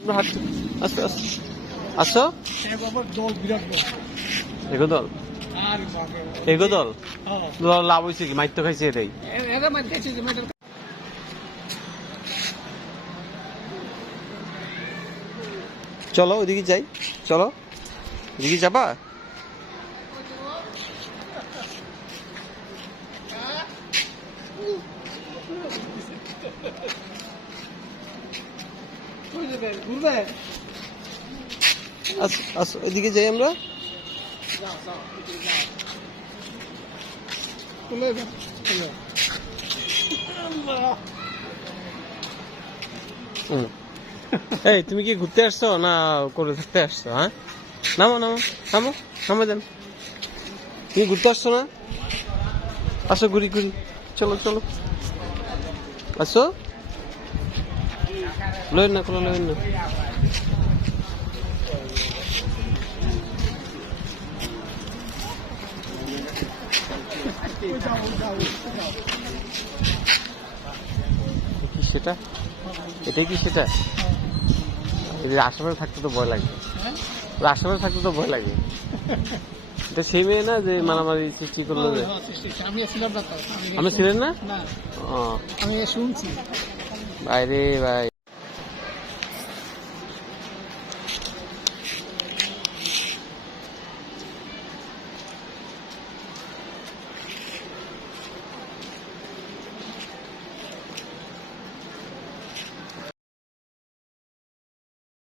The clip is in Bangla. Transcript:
আসো আসো এগো দল এগো দল লাভ হয়েছে কি মাইর তো খাইছে এটাই চলো ওইদিকে যাই চলো ওইদিকে যাবা আসো ওইদিকে যাই আমরা এই তুমি কি ঘুরতে আসছো না করে থাকতে আসছো? হ্যাঁ নামো নামো নামো নামো দেন তুমি ঘুরতে আসছো না আসো ঘুরি ঘুরি চলো চলো আসো লয়েন না কোনো লয়েন না কি সেটা এটাই কি সেটা আশেপাশে থাকতে তো ভয় লাগে আশেপাশে থাকতে তো ভয় লাগে এটা সেই মেয়ে না যে মারামারি সৃষ্টি করলো যে আমি ছিলেন না আমি শুনছি বাইরে ভাই